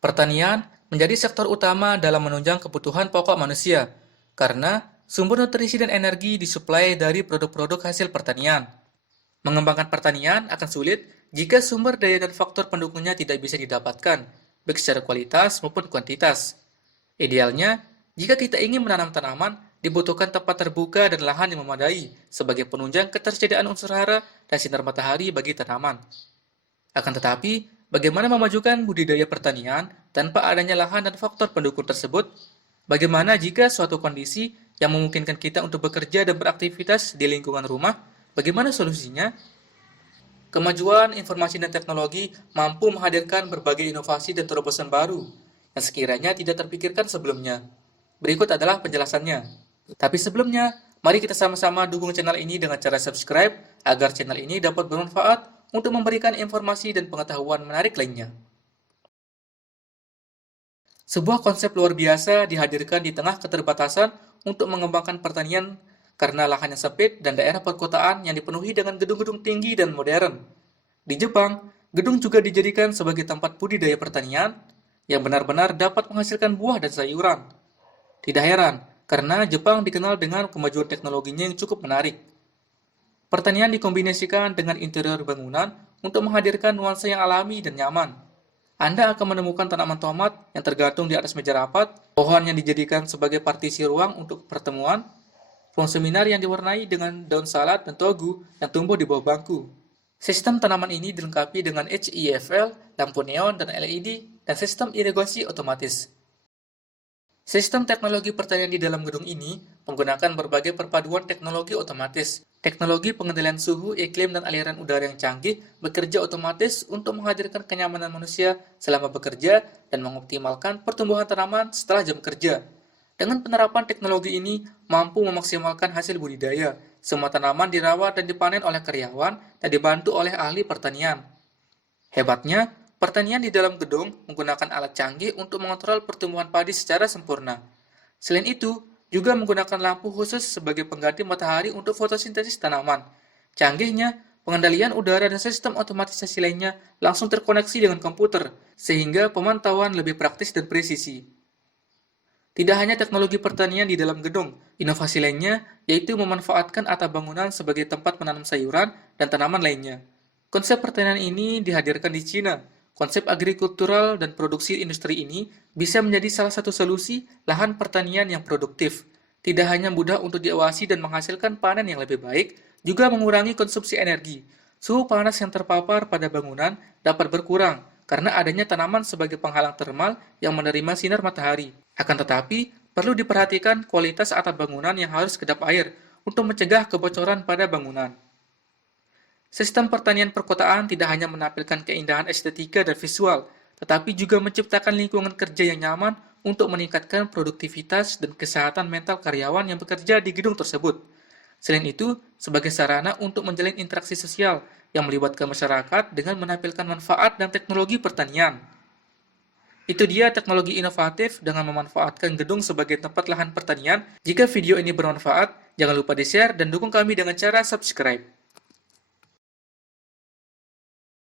Pertanian menjadi sektor utama dalam menunjang kebutuhan pokok manusia, karena sumber nutrisi dan energi disuplai dari produk-produk hasil pertanian. Mengembangkan pertanian akan sulit jika sumber daya dan faktor pendukungnya tidak bisa didapatkan, baik secara kualitas maupun kuantitas. Idealnya, jika kita ingin menanam tanaman, dibutuhkan tempat terbuka dan lahan yang memadai sebagai penunjang ketersediaan unsur hara dan sinar matahari bagi tanaman. Akan tetapi, bagaimana memajukan budidaya pertanian tanpa adanya lahan dan faktor pendukung tersebut? Bagaimana jika suatu kondisi yang memungkinkan kita untuk bekerja dan beraktivitas di lingkungan rumah? Bagaimana solusinya? Kemajuan informasi dan teknologi mampu menghadirkan berbagai inovasi dan terobosan baru yang sekiranya tidak terpikirkan sebelumnya. Berikut adalah penjelasannya. Tapi sebelumnya, mari kita sama-sama dukung channel ini dengan cara subscribe agar channel ini dapat bermanfaat untuk memberikan informasi dan pengetahuan menarik lainnya. Sebuah konsep luar biasa dihadirkan di tengah keterbatasan untuk mengembangkan pertanian karena lahan yang sempit dan daerah perkotaan yang dipenuhi dengan gedung-gedung tinggi dan modern. Di Jepang, gedung juga dijadikan sebagai tempat budidaya pertanian yang benar-benar dapat menghasilkan buah dan sayuran. Tidak heran, karena Jepang dikenal dengan kemajuan teknologinya yang cukup menarik. Pertanian dikombinasikan dengan interior bangunan untuk menghadirkan nuansa yang alami dan nyaman. Anda akan menemukan tanaman tomat yang tergantung di atas meja rapat, pohon yang dijadikan sebagai partisi ruang untuk pertemuan, ruang seminar yang diwarnai dengan daun salad dan togu yang tumbuh di bawah bangku. Sistem tanaman ini dilengkapi dengan HEFL, lampu neon dan LED, dan sistem irigasi otomatis. Sistem teknologi pertanian di dalam gedung ini menggunakan berbagai perpaduan teknologi otomatis. Teknologi pengendalian suhu, iklim, dan aliran udara yang canggih bekerja otomatis untuk menghadirkan kenyamanan manusia selama bekerja dan mengoptimalkan pertumbuhan tanaman setelah jam kerja. Dengan penerapan teknologi ini mampu memaksimalkan hasil budidaya. Semua tanaman dirawat dan dipanen oleh karyawan dan dibantu oleh ahli pertanian. Hebatnya, pertanian di dalam gedung menggunakan alat canggih untuk mengontrol pertumbuhan padi secara sempurna. Selain itu, juga menggunakan lampu khusus sebagai pengganti matahari untuk fotosintesis tanaman. Canggihnya, pengendalian udara dan sistem otomatisasi lainnya langsung terkoneksi dengan komputer, sehingga pemantauan lebih praktis dan presisi. Tidak hanya teknologi pertanian di dalam gedung, inovasi lainnya yaitu memanfaatkan atap bangunan sebagai tempat menanam sayuran dan tanaman lainnya. Konsep pertanian ini dihadirkan di Cina. Konsep agrikultural dan produksi industri ini bisa menjadi salah satu solusi lahan pertanian yang produktif. Tidak hanya mudah untuk diawasi dan menghasilkan panen yang lebih baik, juga mengurangi konsumsi energi. Suhu panas yang terpapar pada bangunan dapat berkurang karena adanya tanaman sebagai penghalang termal yang menerima sinar matahari. Akan tetapi, perlu diperhatikan kualitas atap bangunan yang harus kedap air untuk mencegah kebocoran pada bangunan. Sistem pertanian perkotaan tidak hanya menampilkan keindahan estetika dan visual, tetapi juga menciptakan lingkungan kerja yang nyaman untuk meningkatkan produktivitas dan kesehatan mental karyawan yang bekerja di gedung tersebut. Selain itu, sebagai sarana untuk menjalin interaksi sosial yang melibatkan masyarakat dengan menampilkan manfaat dan teknologi pertanian. Itu dia teknologi inovatif dengan memanfaatkan gedung sebagai tempat lahan pertanian. Jika video ini bermanfaat, jangan lupa di-share dan dukung kami dengan cara subscribe.